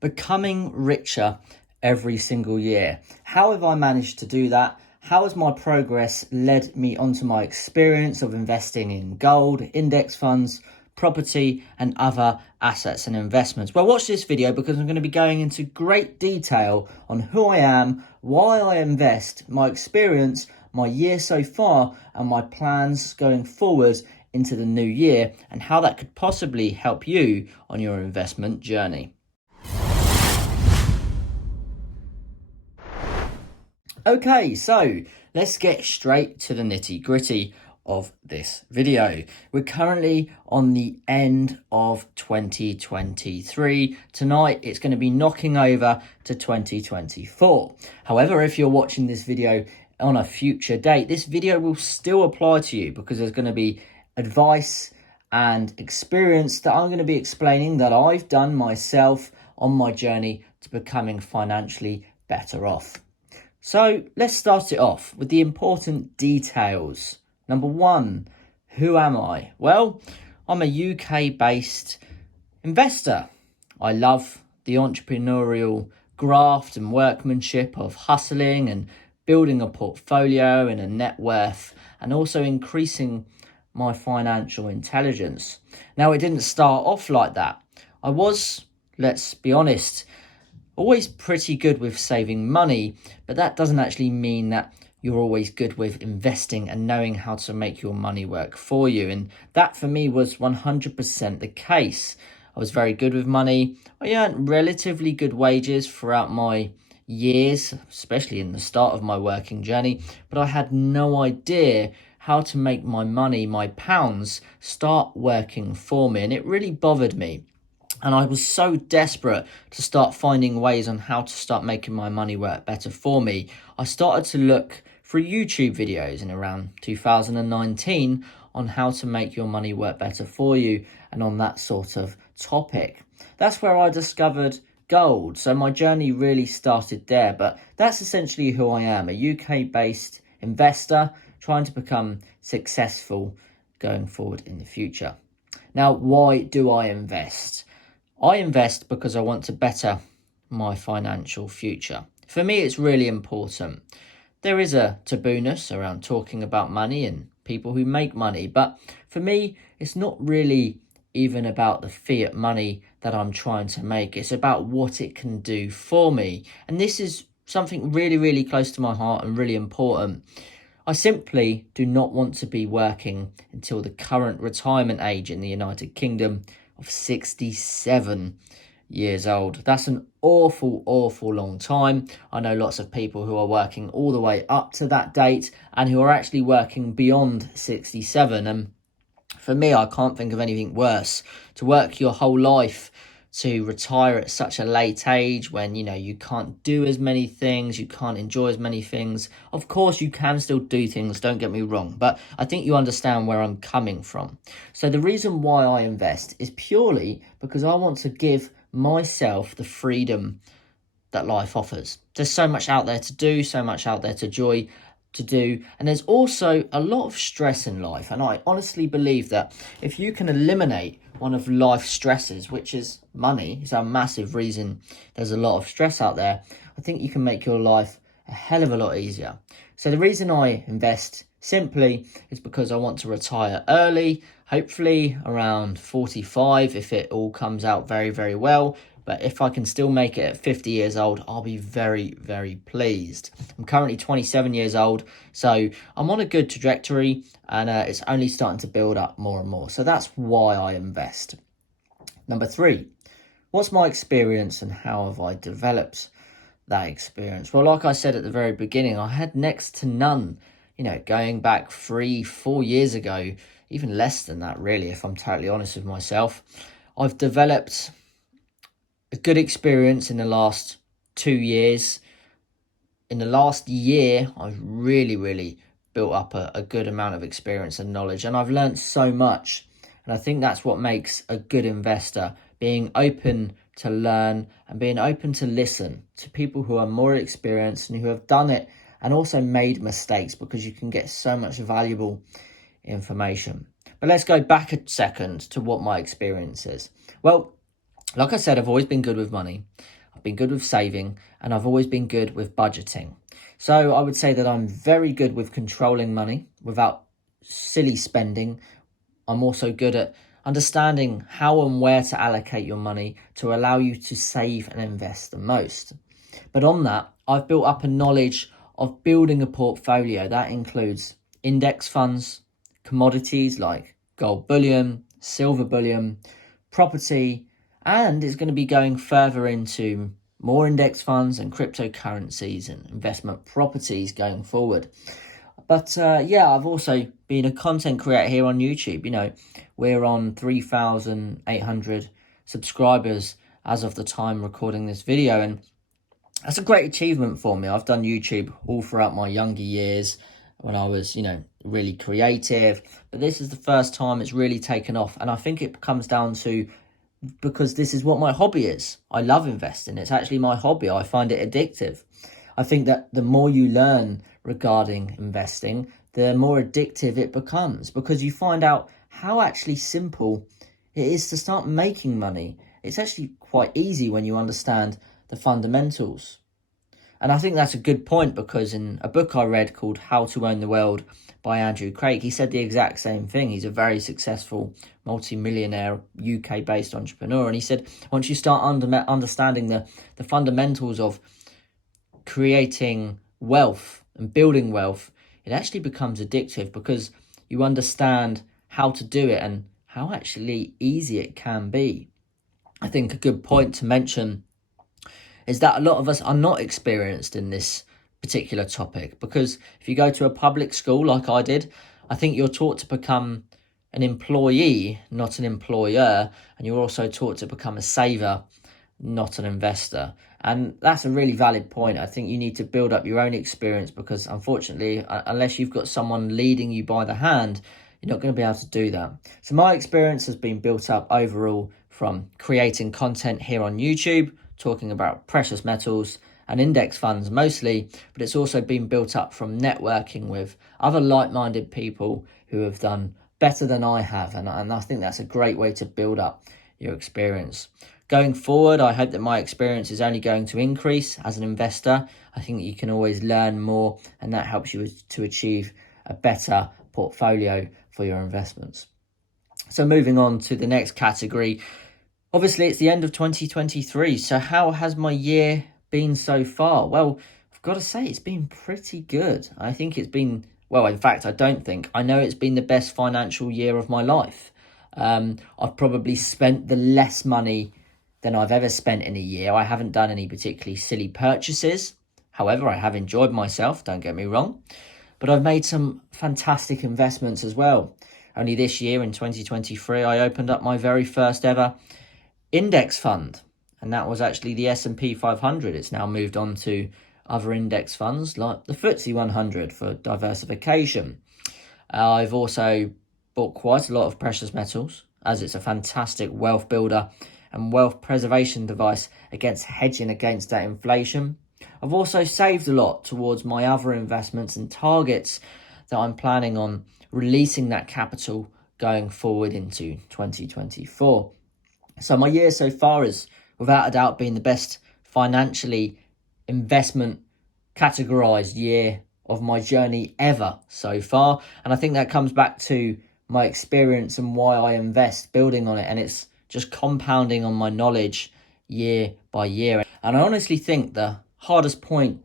Becoming richer every single year. How have I managed to do that? How has my progress led me onto my experience of investing in gold, index funds, property and other assets and investments? Well, watch this video because I'm going to be going into great detail on who I am, why I invest, my experience, my year so far and my plans going forwards into the new year and how that could possibly help you on your investment journey. Okay, so let's get straight to the nitty gritty of this video. We're currently on the end of 2023. Tonight, it's going to be knocking over to 2024. However, if you're watching this video on a future date, this video will still apply to you because there's going to be advice and experience that I'm going to be explaining that I've done myself on my journey to becoming financially better off. So let's start it off with the important details. Number one, who am I? Well, I'm a UK-based investor. I love the entrepreneurial graft and workmanship of hustling and building a portfolio and a net worth and also increasing my financial intelligence. Now, it didn't start off like that. I was, let's be honest, always pretty good with saving money, but that doesn't actually mean that you're always good with investing and knowing how to make your money work for you. And that for me was 100% the case. I was very good with money. I earned relatively good wages throughout my years, especially in the start of my working journey, but I had no idea how to make my money, my pounds, start working for me. And it really bothered me. And I was so desperate to start finding ways on how to start making my money work better for me. I started to look for YouTube videos in around 2019 on how to make your money work better for you and on that sort of topic. That's where I discovered gold. So my journey really started there, but that's essentially who I am, a UK-based investor trying to become successful going forward in the future. Now, why do I invest? I invest because I want to better my financial future. For me, it's really important. There is a tabooness around talking about money and people who make money, but for me, it's not really even about the fiat money that I'm trying to make. It's about what it can do for me. And this is something really, really close to my heart and really important. I simply do not want to be working until the current retirement age in the United Kingdom of 67 years old. That's an awful long time. I know lots of people who are working all the way up to that date and who are actually working beyond 67. And for me, I can't think of anything worse. To work your whole life to retire at such a late age when, you can't do as many things, you can't enjoy as many things. Of course, you can still do things, don't get me wrong, but I think you understand where I'm coming from. So the reason why I invest is purely because I want to give myself the freedom that life offers. There's so much out there to do, so much out there to do, and there's also a lot of stress in life, and I honestly believe that if you can eliminate one of life's stresses, which is money, is a massive reason there's a lot of stress out there, I think you can make your life a hell of a lot easier. So the reason I invest simply is because I want to retire early, hopefully around 45 if it all comes out very, very well. But if I can still make it at 50 years old, I'll be very, very pleased. I'm currently 27 years old, so I'm on a good trajectory and it's only starting to build up more and more. So that's why I invest. Number three, what's my experience and how have I developed that experience? Well, like I said at the very beginning, I had next to none, going back 3-4 years ago, even less than that, really, if I'm totally honest with myself. I've developed a good experience in the last 2 years. In the last year, I've really built up a good amount of experience and knowledge, and I've learned so much. And I think that's what makes a good investor, being open to learn and being open to listen to people who are more experienced and who have done it and also made mistakes, because you can get so much valuable information. But let's go back a second to what my experience is. Well, Like I said, I've always been good with money. I've been good with saving, and I've always been good with budgeting. So I would say that I'm very good with controlling money without silly spending. I'm also good at understanding how and where to allocate your money to allow you to save and invest the most. But on that, I've built up a knowledge of building a portfolio that includes index funds, commodities like gold bullion, silver bullion, property, and it's going to be going further into more index funds and cryptocurrencies and investment properties going forward. But yeah, I've also been a content creator here on YouTube. You know, we're on 3,800 subscribers as of the time recording this video, and that's a great achievement for me. I've done YouTube all throughout my younger years when I was, really creative. But this is the first time it's really taken off. And I think it comes down to because this is what my hobby is. I love investing. It's actually my hobby. I find it addictive. I think that the more you learn regarding investing, the more addictive it becomes because you find out how actually simple it is to start making money. It's actually quite easy when you understand the fundamentals. And I think that's a good point because in a book I read called How to Own the World by Andrew Craig, he said the exact same thing. He's a very successful multi-millionaire UK-based entrepreneur. And he said once you start understanding the fundamentals of creating wealth and building wealth, it actually becomes addictive because you understand how to do it and how actually easy it can be. I think a good point to mention is that a lot of us are not experienced in this particular topic because if you go to a public school like I did, I think you're taught to become an employee, not an employer, and you're also taught to become a saver, not an investor. And that's a really valid point. I think you need to build up your own experience because unfortunately, unless you've got someone leading you by the hand, you're not going to be able to do that. So my experience has been built up overall from creating content here on YouTube, talking about precious metals and index funds mostly, but it's also been built up from networking with other like-minded people who have done better than I have. And I think that's a great way to build up your experience. Going forward, I hope that my experience is only going to increase as an investor. I think that you can always learn more and that helps you to achieve a better portfolio for your investments. So moving on to the next category. Obviously, it's the end of 2023. So how has my year been so far? Well, I've got to say it's been pretty good. I think it's been, well, in fact, I know it's been the best financial year of my life. I've probably spent the less money than I've ever spent in a year. I haven't done any particularly silly purchases. However, I have enjoyed myself, don't get me wrong. But I've made some fantastic investments as well. Only this year in 2023, I opened up my very first ever index fund, and that was actually the S&P 500. It's now moved on to other index funds like the FTSE 100 for diversification. I've also bought quite a lot of precious metals as it's a fantastic wealth builder and wealth preservation device against hedging against that inflation. I've also saved a lot towards my other investments and targets that I'm planning on releasing that capital going forward into 2024. So my year so far is without a doubt been the best financially investment categorized year of my journey ever so far. And I think that comes back to my experience and why I invest, building on it. And it's just compounding on my knowledge year by year. And I honestly think the hardest point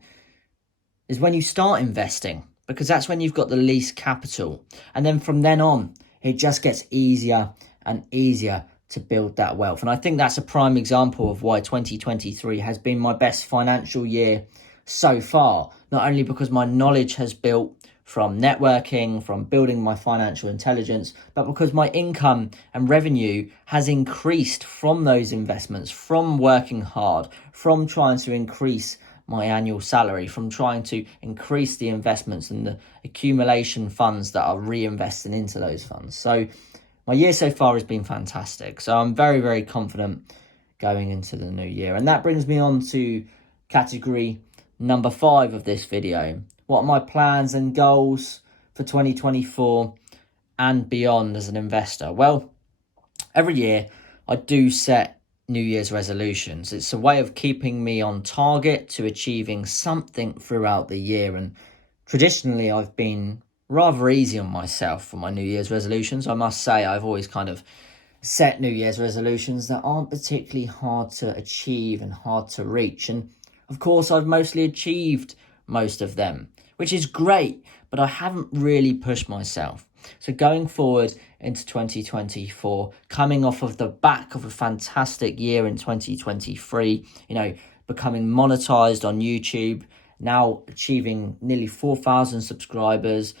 is when you start investing, because that's when you've got the least capital. And then from then on, it just gets easier and easier to build that wealth. And I think that's a prime example of why 2023 has been my best financial year so far. Not only because my knowledge has built from networking, from building my financial intelligence, but because my income and revenue has increased from those investments, from working hard, from trying to increase my annual salary, from trying to increase the investments and the accumulation funds that are reinvesting into those funds. So my year so far has been fantastic. So I'm very, very confident going into the new year. And that brings me on to category number 5 of this video. What are my plans and goals for 2024 and beyond as an investor? Well, every year I do set New Year's resolutions. It's a way of keeping me on target to achieving something throughout the year. And traditionally, I've been rather easy on myself for my New Year's resolutions. I must say, I've always kind of set New Year's resolutions that aren't particularly hard to achieve and hard to reach. And of course, I've mostly achieved most of them, which is great, but I haven't really pushed myself. So going forward into 2024, coming off of the back of a fantastic year in 2023, becoming monetized on YouTube, now achieving nearly 4,000 subscribers,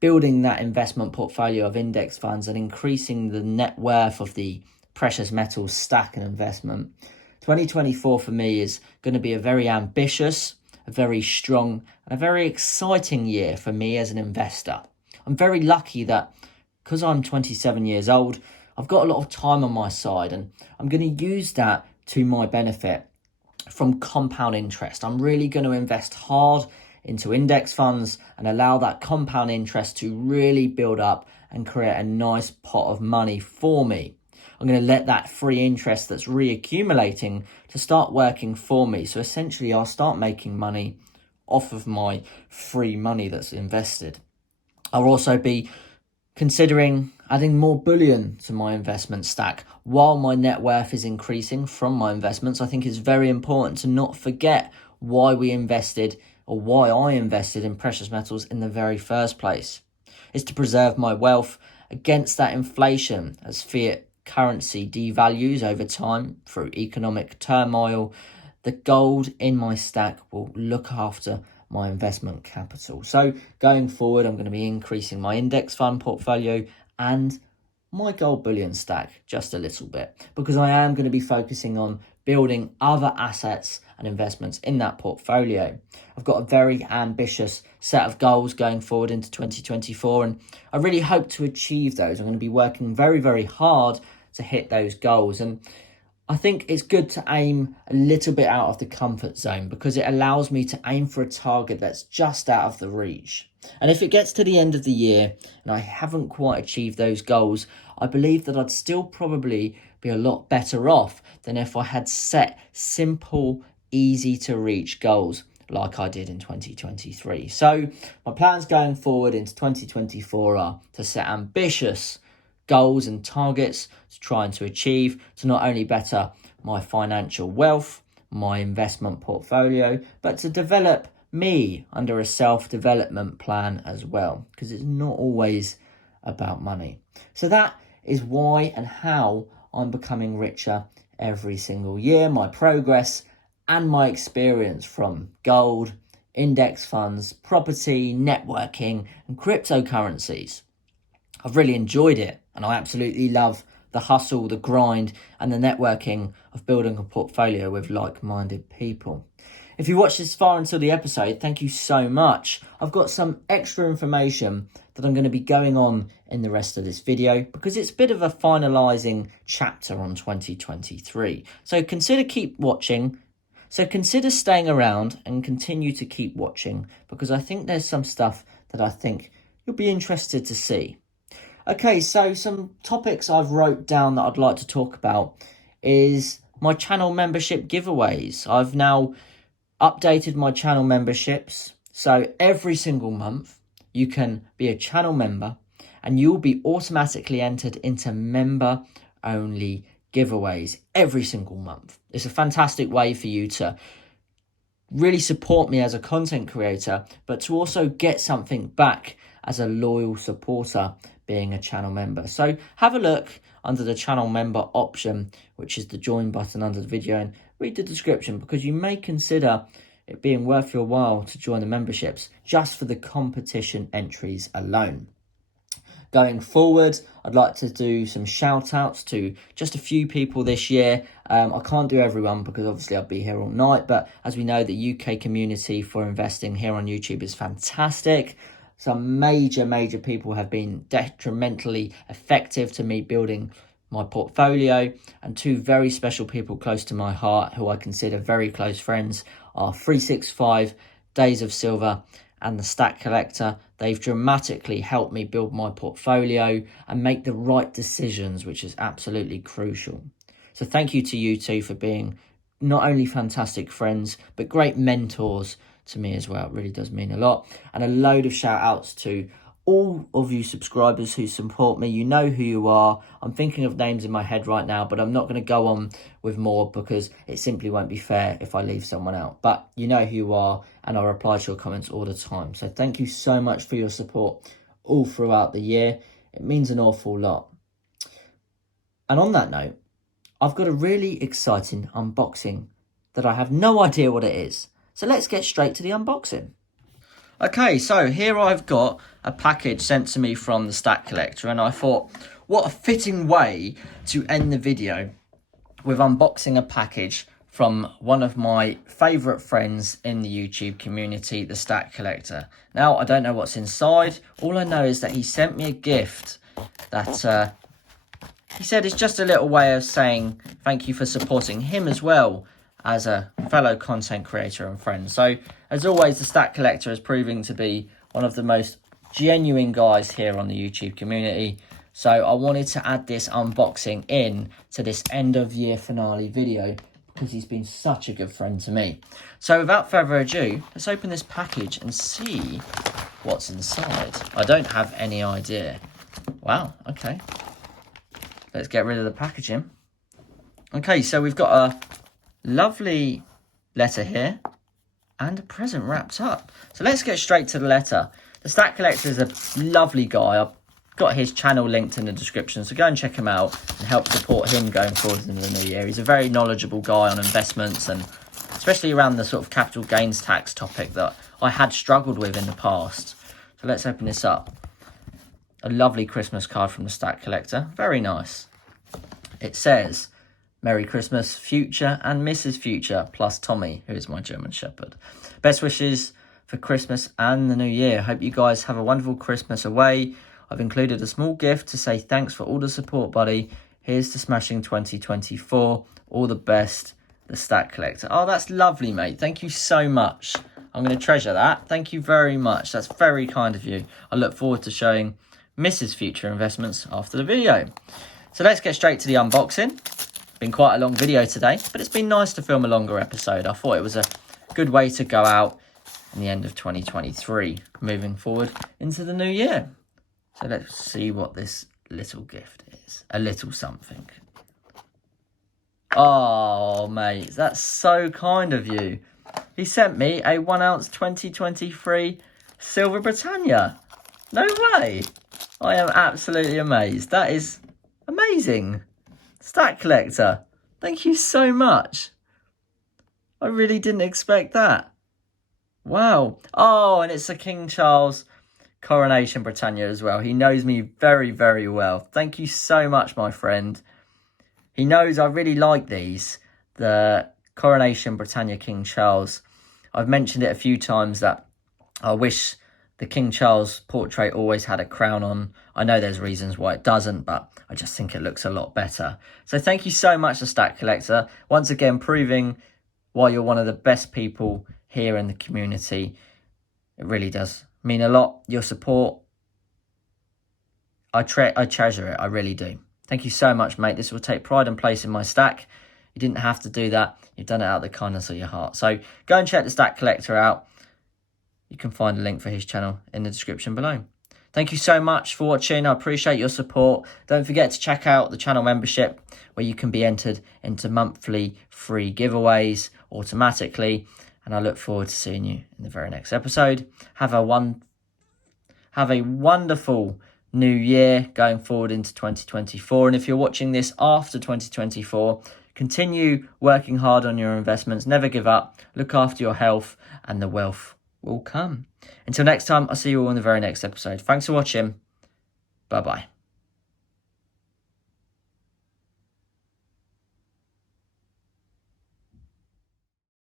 building that investment portfolio of index funds and increasing the net worth of the precious metals stack and investment. 2024 for me is going to be a very ambitious, a very strong, and a very exciting year for me as an investor. I'm very lucky that because I'm 27 years old, I've got a lot of time on my side, and I'm going to use that to my benefit from compound interest. I'm really going to invest hard into index funds and allow that compound interest to really build up and create a nice pot of money for me. I'm going to let that free interest that's reaccumulating to start working for me. So essentially, I'll start making money off of my free money that's invested. I'll also be considering adding more bullion to my investment stack while my net worth is increasing from my investments. I think it's very important to not forget why we invested or why I invested in precious metals in the very first place. It's to preserve my wealth against that inflation as fiat currency devalues over time through economic turmoil. The gold in my stack will look after my investment capital. So going forward, I'm going to be increasing my index fund portfolio and my gold bullion stack just a little bit, because I am going to be focusing on building other assets and investments in that portfolio. I've got a very ambitious set of goals going forward into 2024, and I really hope to achieve those. I'm going to be working very, very hard to hit those goals. And I think it's good to aim a little bit out of the comfort zone, because it allows me to aim for a target that's just out of the reach. And if it gets to the end of the year and I haven't quite achieved those goals, I believe that I'd still probably be a lot better off than if I had set simple, easy to reach goals like I did in 2023. So my plans going forward into 2024 are to set ambitious goals and targets to try and to achieve, to not only better my financial wealth, my investment portfolio, but to develop me under a self-development plan as well, because it's not always about money. So that is why and how I'm becoming richer every single year, my progress and my experience from gold, index funds, property, networking and cryptocurrencies. I've really enjoyed it, and I absolutely love the hustle, the grind and the networking of building a portfolio with like-minded people. If you watched this far until the episode, thank you so much. I've got some extra information that I'm going to be going on in the rest of this video, because it's a bit of a finalising chapter on 2023. So consider staying around and continue to keep watching, because I think there's some stuff that I think you'll be interested to see. Okay, so some topics I've wrote down that I'd like to talk about is my channel membership giveaways. I've now updated my channel memberships, so every single month you can be a channel member and you'll be automatically entered into member only giveaways every single month. It's a fantastic way for you to really support me as a content creator, but to also get something back as a loyal supporter being a channel member. So have a look under the channel member option, which is the join button under the video, and read the description, because you may consider it being worth your while to join the memberships just for the competition entries alone. Going forward, I'd like to do some shout outs to just a few people this year. I can't do everyone because obviously I'd be here all night, but as we know, the UK community for investing here on YouTube is fantastic. Some major people have been detrimentally effective to me building my portfolio, and two very special people close to my heart who I consider very close friends are 365 Days of Silver and the Stack Collector. They've dramatically helped me build my portfolio and make the right decisions, which is absolutely crucial. So thank you to you two for being not only fantastic friends, but great mentors to me as well. It really does mean a lot. And a load of shout outs to all of you subscribers who support me. You know who you are. I'm thinking of names in my head right now, but I'm not going to go on with more because it simply won't be fair if I leave someone out. But you know who you are, and I reply to your comments all the time. So thank you so much for your support all throughout the year. It means an awful lot. And on that note, I've got a really exciting unboxing that I have no idea what it is. So let's get straight to the unboxing. Okay, so here I've got a package sent to me from the Stack Collector, and I thought, what a fitting way to end the video with unboxing a package from one of my favourite friends in the YouTube community, the Stack Collector. Now, I don't know what's inside. All I know is that he sent me a gift that he said it's just a little way of saying thank you for supporting him as well as a fellow content creator and friend. So, as always, the Stack Collector is proving to be one of the most genuine guys here on the YouTube community. So I wanted to add this unboxing in to this end of year finale video because he's been such a good friend to me. So without further ado, let's open this package and see what's inside. I don't have any idea. Wow, okay. Let's get rid of the packaging. Okay, so we've got a lovely letter here and a present wrapped up. So let's get straight to the letter. The Stack Collector is a lovely guy. I've got his channel linked in the description, so go and check him out and help support him going forward into the new year. He's a very knowledgeable guy on investments, and especially around the sort of capital gains tax topic that I had struggled with in the past. So let's open this up. A lovely Christmas card from the Stack Collector. Very nice. It says, Merry Christmas, Future and Mrs. Future, plus Tommy, who is my German Shepherd. Best wishes for Christmas and the new year. Hope you guys have a wonderful Christmas away. I've included a small gift to say thanks for all the support, buddy. Here's to smashing 2024. All the best, the Stack Collector. Oh, that's lovely, mate. Thank you so much. I'm going to treasure that. Thank you very much. That's very kind of you. I look forward to showing Mrs. Future investments after the video. So let's get straight to the unboxing. Been quite a long video today, but it's been nice to film a longer episode. I thought it was a good way to go out in the end of 2023, moving forward into the new year. So let's see what this little gift is. A little something. Oh, mate, that's so kind of you. He sent me a 1 ounce 2023 Silver Britannia. No way. I am absolutely amazed. That is amazing. Stack Collector, thank you so much. I really didn't expect that. Wow. Oh, and it's a King Charles Coronation Britannia as well. He knows me very, very well. Thank you so much, my friend. He knows I really like these. The Coronation Britannia King Charles. I've mentioned it a few times that I wish the King Charles portrait always had a crown on. I know there's reasons why it doesn't, but I just think it looks a lot better. So thank you so much, the Stack Collector. Once again, proving why you're one of the best people here in the community. It really does mean a lot. Your support, I treasure it. I really do. Thank you so much, mate. This will take pride and place in my stack. You didn't have to do that. You've done it out of the kindness of your heart. So go and check the Stack Collector out. You can find a link for his channel in the description below. Thank you so much for watching. I appreciate your support. Don't forget to check out the channel membership where you can be entered into monthly free giveaways automatically. And I look forward to seeing you in the very next episode. Have a wonderful new year going forward into 2024. And if you're watching this after 2024, continue working hard on your investments. Never give up. Look after your health, and the wealth will come. Until next time, I'll see you all in the very next episode. Thanks for watching. Bye-bye.